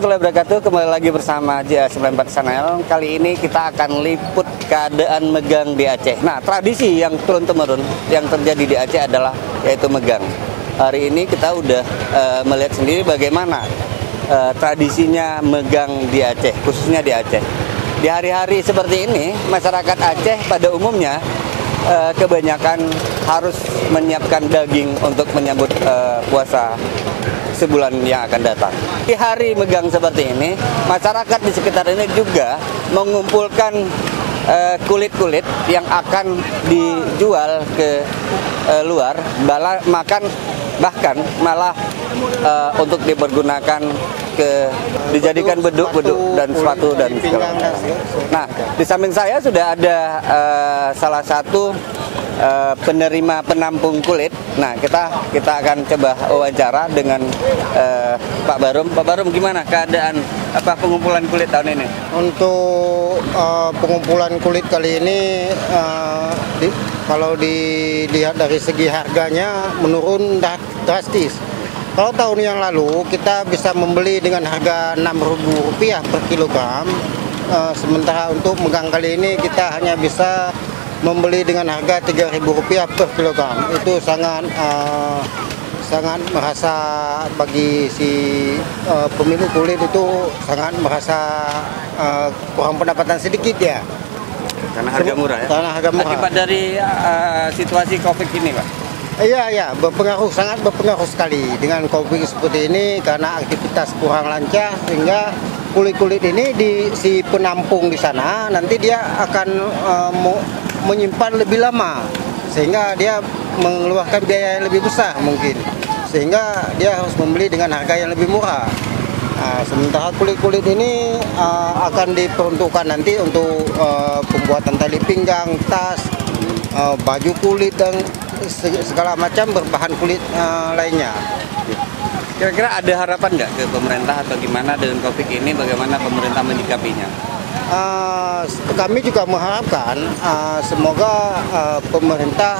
Wabarakatuh, kembali lagi bersama JA94 Channel. Kali ini kita akan liput keadaan megang di Aceh. Nah, tradisi yang turun-temurun yang terjadi di Aceh adalah yaitu megang. Hari ini kita udah melihat sendiri bagaimana tradisinya megang di Aceh, khususnya di Aceh. Di hari-hari seperti ini, masyarakat Aceh pada umumnya kebanyakan harus menyiapkan daging untuk menyambut puasa sebulan yang akan datang. Di hari megang seperti ini, masyarakat di sekitar ini juga mengumpulkan kulit-kulit yang akan dijual ke luar, bahkan malah untuk dipergunakan dijadikan beduk-beduk dan sepatu dan segala macam. Nah, di samping saya sudah ada salah satu penerima penampung kulit. Nah, kita akan coba wawancara dengan Pak Barum. Pak Barum, gimana keadaan pengumpulan kulit tahun ini? Untuk pengumpulan kulit kali ini, kalau dilihat dari segi harganya menurun drastis. Kalau tahun yang lalu kita bisa membeli dengan harga Rp6.000 per kilogram, sementara untuk megang kali ini kita hanya bisa membeli dengan harga Rp3.000 per kilogram. Itu sangat merasa bagi si pemilik kulit itu sangat merasa kurang pendapatan sedikit ya. Karena harga murah ya? Karena harga murah. Akibat dari situasi COVID ini, Pak? Iya, sangat berpengaruh sekali dengan COVID seperti ini karena aktivitas kurang lancar sehingga kulit-kulit ini si penampung di sana nanti dia akan menyimpan lebih lama sehingga dia mengeluarkan biaya yang lebih besar mungkin sehingga dia harus membeli dengan harga yang lebih murah. Nah, sementara kulit-kulit ini akan diperuntukkan nanti untuk pembuatan tali pinggang, tas, baju kulit dan segala macam berbahan kulit lainnya. Kira-kira ada harapan nggak ke pemerintah atau gimana dengan COVID ini? Bagaimana pemerintah menyikapinya? Kami juga mengharapkan semoga pemerintah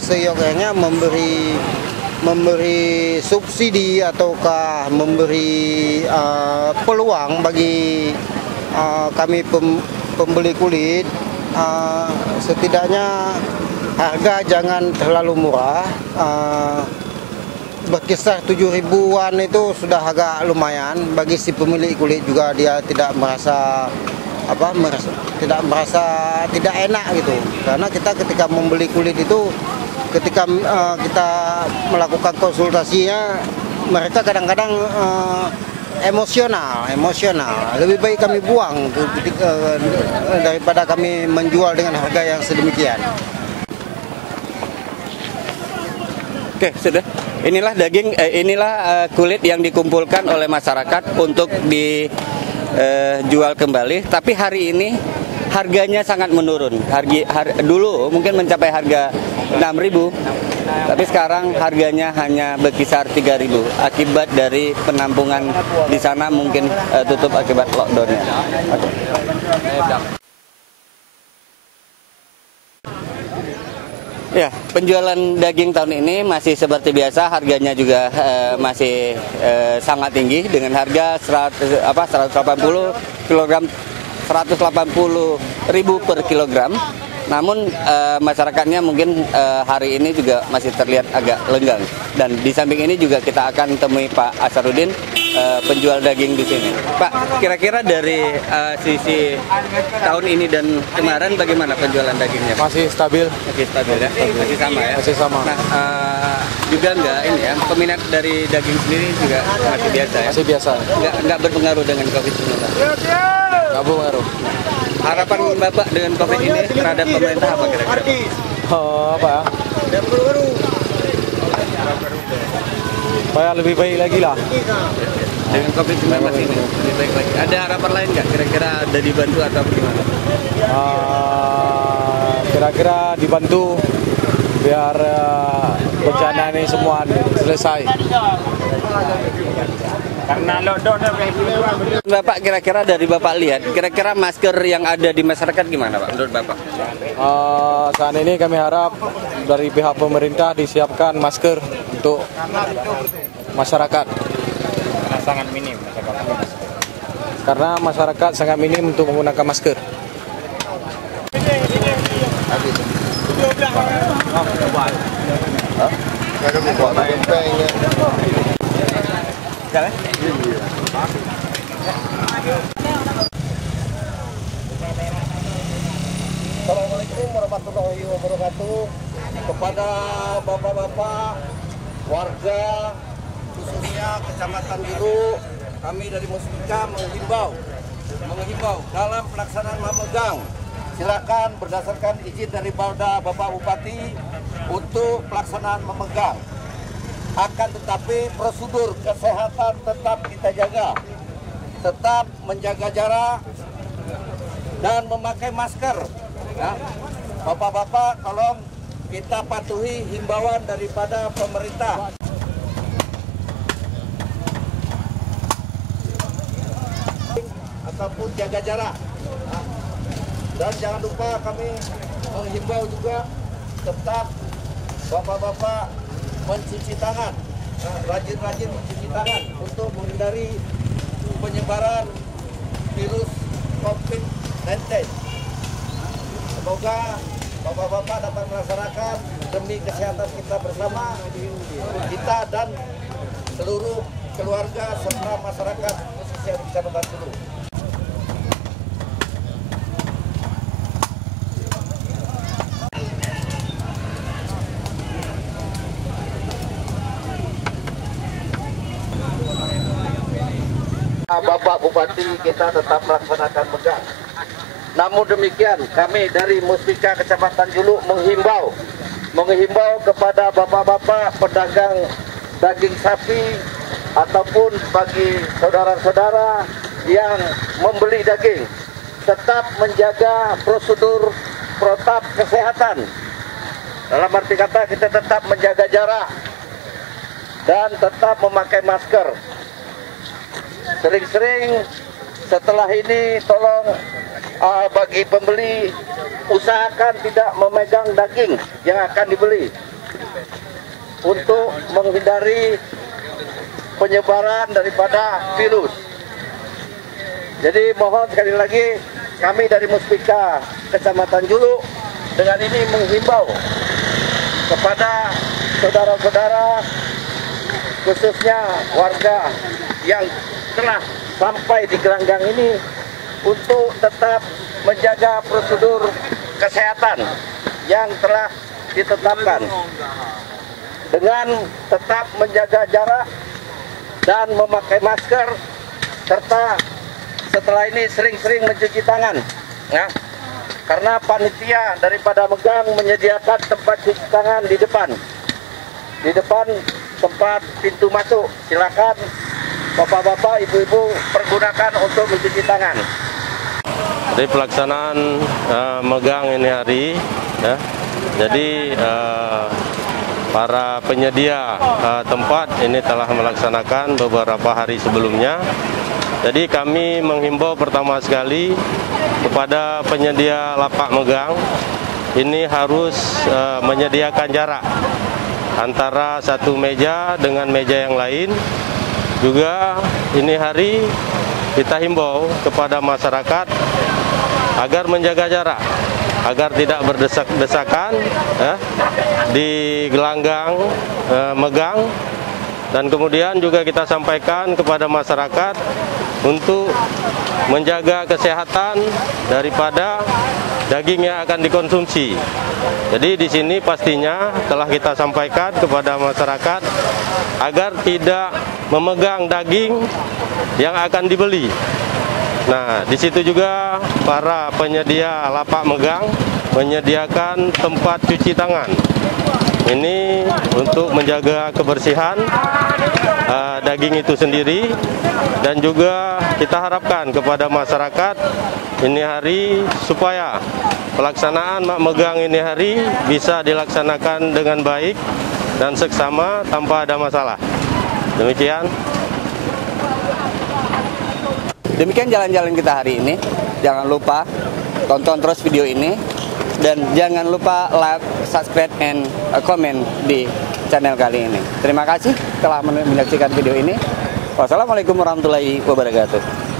seyogyanya memberi subsidi ataukah memberi peluang bagi kami pembeli kulit, setidaknya harga jangan terlalu murah, berkisar 7.000-an itu sudah agak lumayan bagi si pemilik kulit juga dia tidak merasa tidak enak gitu. Karena kita ketika membeli kulit itu ketika kita melakukan konsultasinya mereka kadang-kadang emosional. Lebih baik kami buang daripada kami menjual dengan harga yang sedemikian. Oke, sudah. Inilah kulit yang dikumpulkan oleh masyarakat untuk dijual kembali. Tapi hari ini harganya sangat menurun. Dulu mungkin mencapai harga 6.000, tapi sekarang harganya hanya berkisar 3.000. Akibat dari penampungan di sana mungkin tutup akibat lockdownnya. Ya, penjualan daging tahun ini masih seperti biasa, harganya juga masih sangat tinggi dengan harga 180 ribu per kilogram. Namun masyarakatnya mungkin hari ini juga masih terlihat agak lenggang. Dan di samping ini juga kita akan temui Pak Asarudin, penjual daging di sini. Pak, kira-kira dari sisi tahun ini dan kemarin bagaimana penjualan dagingnya? Masih stabil. Masih stabil ya? Masih sama ya? Masih sama. Nah, juga peminat dari daging sendiri juga masih biasa ya? Masih biasa. Nggak berpengaruh dengan COVID-19? Nggak berpengaruh. Harapan Bapak dengan COVID ini terhadap pemerintah apa kira-kira? Apa ya? Supaya lebih baik lagi lah. Dengan COVID-19 ini lebih baik lagi. Ada harapan lain nggak? Kira-kira ada dibantu atau bagaimana? Kira-kira dibantu biar bencana ini semua selesai. Karena lockdown. Bapak, kira-kira dari Bapak lihat, kira-kira masker yang ada di masyarakat gimana Pak menurut Bapak? Saat ini kami harap dari pihak pemerintah disiapkan masker untuk masyarakat. Karena sangat minim masyarakat. karena masyarakat sangat minim untuk menggunakan masker. Assalamualaikum warahmatullahi wabarakatuh. Kepada bapak-bapak warga khususnya Kecamatan Julu, kami dari Musbika menghimbau dalam pelaksanaan memegang, silakan berdasarkan izin daripada Bapak Bupati untuk pelaksanaan memegang. Akan tetapi prosedur kesehatan tetap kita jaga, tetap menjaga jarak dan memakai masker. Ya. Bapak-bapak, tolong kita patuhi himbauan daripada pemerintah. Ataupun jaga jarak. Dan jangan lupa kami menghimbau juga tetap bapak-bapak mencuci tangan, rajin-rajin mencuci tangan untuk menghindari penyebaran virus COVID-19. Semoga bapak-bapak dapat melaksanakan demi kesehatan kita bersama, kita dan seluruh keluarga serta masyarakat khususnya di Kecamatan Julu. Bapak Bupati kita tetap melaksanakan megang. Namun demikian kami dari Musbika Kecamatan Julu menghimbau kepada bapak-bapak pedagang daging sapi ataupun bagi saudara-saudara yang membeli daging tetap menjaga prosedur protap kesehatan. Dalam arti kata kita tetap menjaga jarak dan tetap memakai masker. Sering-sering setelah ini tolong bagi pembeli usahakan tidak memegang daging yang akan dibeli untuk menghindari penyebaran daripada virus. Jadi mohon sekali lagi kami dari Musbika Kecamatan Julu dengan ini menghimbau kepada saudara-saudara khususnya warga yang telah sampai di gelanggang ini untuk tetap menjaga prosedur kesehatan yang telah ditetapkan dengan tetap menjaga jarak dan memakai masker serta setelah ini sering-sering mencuci tangan ya. Karena panitia daripada megang menyediakan tempat cuci tangan di depan tempat pintu masuk. Silakan bapak-bapak, ibu-ibu pergunakan untuk mencuci tangan. Dari pelaksanaan megang ini hari, ya, jadi para penyedia tempat ini telah melaksanakan beberapa hari sebelumnya. Jadi kami menghimbau pertama sekali kepada penyedia lapak megang ini harus menyediakan jarak antara satu meja dengan meja yang lain. Juga ini hari kita himbau kepada masyarakat agar menjaga jarak, agar tidak berdesak-desakan ya, di gelanggang megang. Dan kemudian juga kita sampaikan kepada masyarakat untuk menjaga kesehatan daripada daging yang akan dikonsumsi. Jadi di sini pastinya telah kita sampaikan kepada masyarakat agar tidak memegang daging yang akan dibeli. Nah, di situ juga para penyedia lapak megang menyediakan tempat cuci tangan. Ini untuk menjaga kebersihan daging itu sendiri, dan juga kita harapkan kepada masyarakat ini hari supaya pelaksanaan mak megang ini hari bisa dilaksanakan dengan baik dan seksama tanpa ada masalah. Demikian. Demikian jalan-jalan kita hari ini. Jangan lupa tonton terus video ini. Dan jangan lupa like, subscribe, and comment di channel kali ini. Terima kasih telah menyaksikan video ini. Wassalamualaikum warahmatullahi wabarakatuh.